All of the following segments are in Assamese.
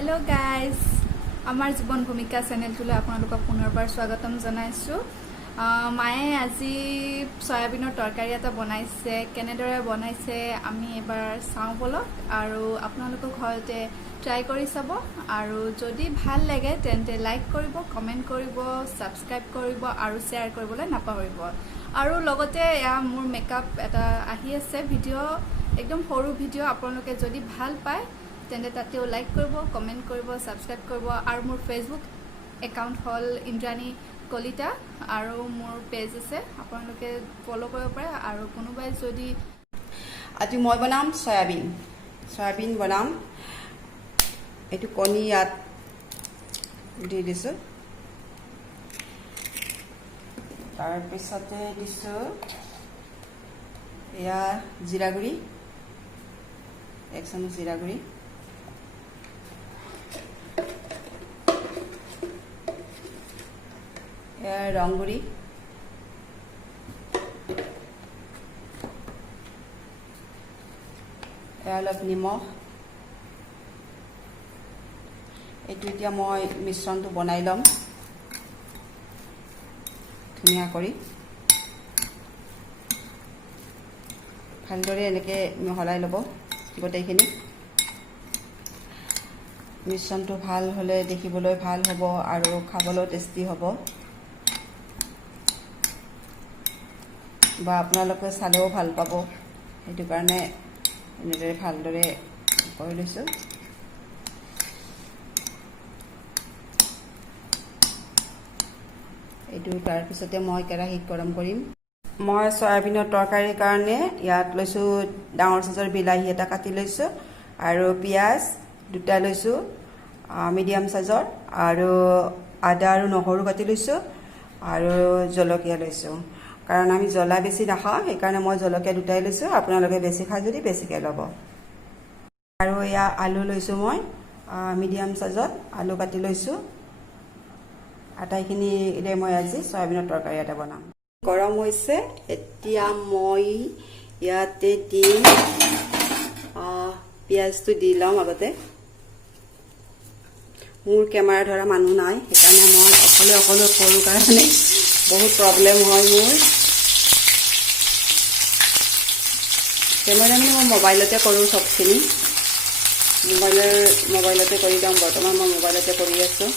हेलो गाइज आमार जीवन भूमिका चेनेलटुले आपनालोকক पुनरबार स्वागतम जनाइछु। माये আজি সয়াবিনৰ তৰকাৰী এটা বনাইছে। কেনেদৰে বনাইছে আমি এবাৰ চাওঁ বলক আৰু আপোনালোকক ঘৰতে ট্ৰাই কৰি চাব আৰু যদি ভাল লাগে তেন্তে লাইক কৰিব, কমেন্ট কৰিব, সাবস্ক্ৰাইব কৰিব আৰু শ্বেয়াৰ কৰিবলৈ নাপাহৰিব। আৰু লগতে এয়া মোৰ মেকআপ এটা আহি আছে ভিডিঅ' একদম সৰু ভিডিঅ' আপোনালোকে যদি ভাল পায় তেন্তে তাতেও লাইক কৰিব, কমেন্ট কৰিব, সাবস্ক্ৰাইব কৰিব আৰু মোৰ ফেসবুক একাউণ্ট হল ইন্দ্ৰাণী কলিতা আৰু মোৰ পেজ আছে আপোনালোকে ফলো কৰিব পাৰে। আৰু কোনোবাই যদি আজি মই বনাম সয়াবিন বনাম। এইটো কণী ইয়াত দি দিছোঁ, তাৰপিছতে দিছোঁ এয়া জিৰা গুড়ি, 1 চামুচ জিৰা গুড়ি, এয়া ৰং গুড়ি, এয়া অলপ নিমখ। এইটো এতিয়া মই মিশ্ৰণটো বনাই ল'ম ধুনীয়া কৰি। ভালদৰে এনেকৈ মিহলাই ল'ব গোটেইখিনি। মিশ্ৰণটো ভাল হ'লে দেখিবলৈ ভাল হ'ব আৰু খাবলৈ টেষ্টি হ'ব, বা আপোনালোকে চালেও ভাল পাব। সেইটো কাৰণে এনেদৰে ভালদৰে কৰি লৈছোঁ। এইটো তাৰপিছতে মই কেৰাহীত গৰম কৰিম। মই সয়াবিনৰ তৰকাৰীৰ কাৰণে ইয়াত লৈছোঁ ডাঙৰ চাইজৰ বিলাহী এটা কাটি লৈছোঁ আৰু পিঁয়াজ 2টা লৈছোঁ মিডিয়াম চাইজৰ, আৰু আদা আৰু নহৰু কাটি লৈছোঁ আৰু জলকীয়া লৈছোঁ। কাৰণ আমি জ্বলা বেছি নাখাওঁ সেইকাৰণে মই জলকীয়া 2টাই লৈছোঁ, আপোনালোকে বেছি খায় যদি বেছিকৈ ল'ব। আৰু এয়া আলু লৈছোঁ, মই মিডিয়াম চাইজত আলু কাটি লৈছোঁ। আটাইখিনিৰে মই আজি সয়াবিনৰ তৰকাৰী এটা বনাম। গৰম হৈছে, এতিয়া মই ইয়াতে দিম পিঁয়াজটো দি লওঁ আগতে। মোৰ কেমেৰা ধৰা মানুহ নাই সেইকাৰণে মই অকলে কৰোঁ কাৰণে বহুত প্ৰব্লেম হয় মোৰ। কেমেৰা মানে মই মোবাইলতে কৰোঁ চবখিনি, মোবাইলতে কৰি যাওঁ। বৰ্তমান মই মোবাইলতে কৰি আছোঁ।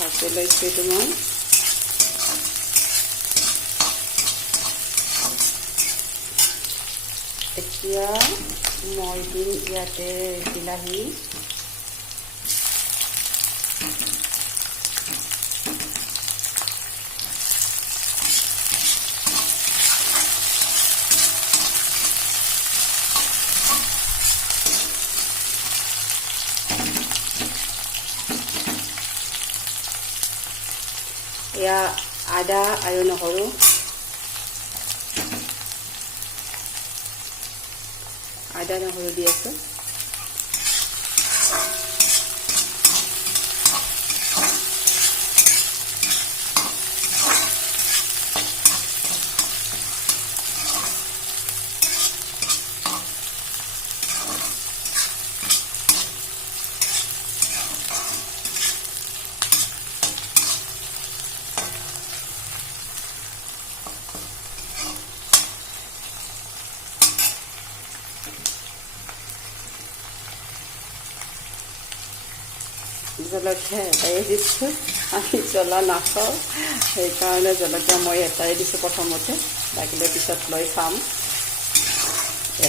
ভাজি লৈছোঁ এইটো মই। এতিয়া মই দিম ইয়াতে বিলাহী, এয়া আদা আৰু নহৰু, দি আছোঁ। জলকীয়া এটাই দিছোঁ, আমি জ্বলা নাখাওঁ সেইকাৰণে জলকীয়া মই এটাই দিছোঁ প্ৰথমতে, লাগিলে পিছত লৈ চাম।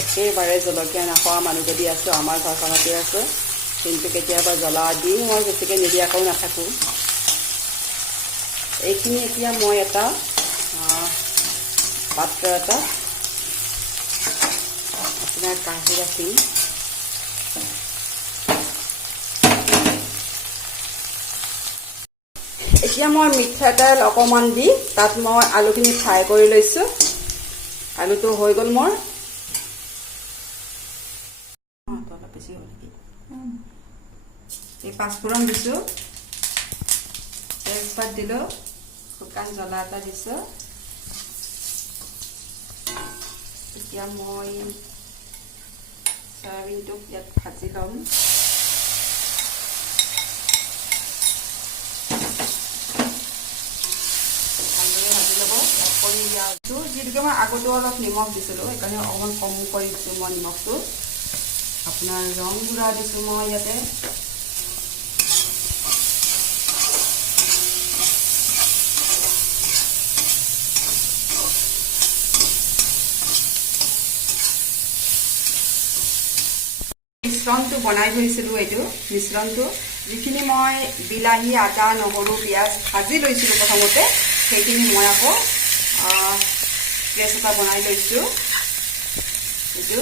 একেবাৰে জলকীয়া নাখোৱা মানুহ যদি আছোঁ আমাৰ ঘৰখনতে আছে, কিন্তু কেতিয়াবা জ্বলা দিও মই বেছিকৈ নিদিয়াকৈ নাথাকোঁ। এইখিনি এতিয়া মই এটা পাত্ৰ এটা আপোনাৰ কাঢ়ি ৰাখিম। এতিয়া মই মিঠাতেল অকণমান দি তাত মই আলুখিনি ফ্ৰাই কৰি লৈছোঁ। আলুটো হৈ গ'ল মোৰ অলপ বেছি হ'ল নেকি এই পাঁচফোৰণ দিছোঁ তেজপাত দিলোঁ শুকান জ্বলা এটা দিছোঁ এতিয়া মই চয়াবিনটো ইয়াত ভাজি ল'ম যিহেতুকে মই আগতো অলপ নিমখ দিছিলোঁ সেইকাৰণে অকণমান কম কৰি দিছোঁ মই নিমখটো আপোনাৰ ৰং গুড়া দিছোঁ মই ইয়াতে মিশ্ৰণটো বনাই থৈছিলোঁ এইটো মিশ্ৰণটো যিখিনি মই বিলাহী আদা নহৰু পিঁয়াজ ভাজি লৈছিলোঁ প্ৰথমতে সেইখিনি মই আকৌ পেষ্ট এটা বনাই লৈছোঁ এইটো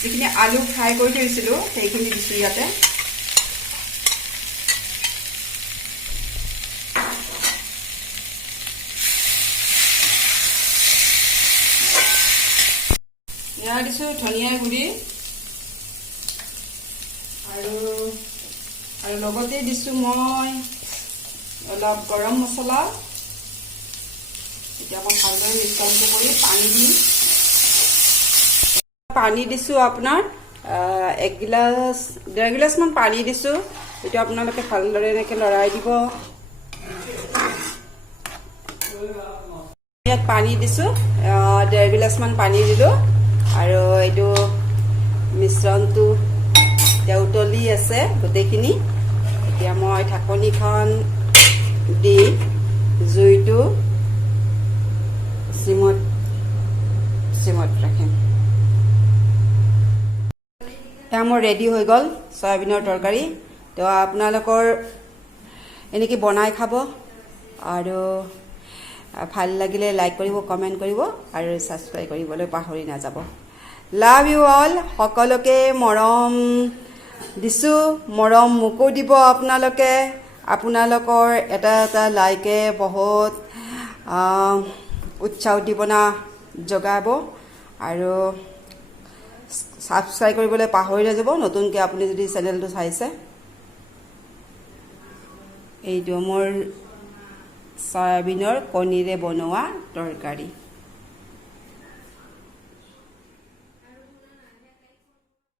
যিখিনি আলু ফ্ৰাই কৰি থৈছিলোঁ সেইখিনি দিছোঁ ইয়াতে ইয়াত দিছোঁ ধনিয়া গুড়ি আৰু লগতে দিছোঁ মই অলপ গৰম মছলা এতিয়া মই ভালদৰে মিশ্ৰণটো কৰি পানী দিছোঁ আপোনাৰ 1-1.5 গিলাচমান পানী দিছোঁ এইটো আপোনালোকে ভালদৰে এনেকৈ লৰাই দিব ইয়াত পানী দিছোঁ 1.5 গিলাচমান পানী দিলোঁ আৰু এইটো মিশ্ৰণটো এতিয়া উতলি আছে গোটেইখিনি এতিয়া মই ঢাকনিখন দি জুইটো চিমত ৰাখিম এতিয়া মোৰ ৰেডি হৈ গ'ল চয়াবিনৰ তৰকাৰী তো আপোনালোকৰ এনেকৈ বনাই খাব আৰু ভাল লাগিলে লাইক কৰিব কমেণ্ট কৰিব আৰু ছাবস্ক্ৰাইব কৰিবলৈ পাহৰি নাযাব লাভ ইউ অল সকলোকে মৰম দিছোঁ মৰম মোকো দিব আপোনালোকে আপোনালোকৰ এটা এটা লাইকে বহুত উৎসাহ উদ্দীপনা যোগাব আৰু ছাবস্ক্ৰাইব কৰিবলৈ পাহৰি নাযাব নতুনকৈ আপুনি যদি চেনেলটো চাইছে এইটো মোৰ চয়াবিনৰ কণীৰে বনোৱা তৰকাৰী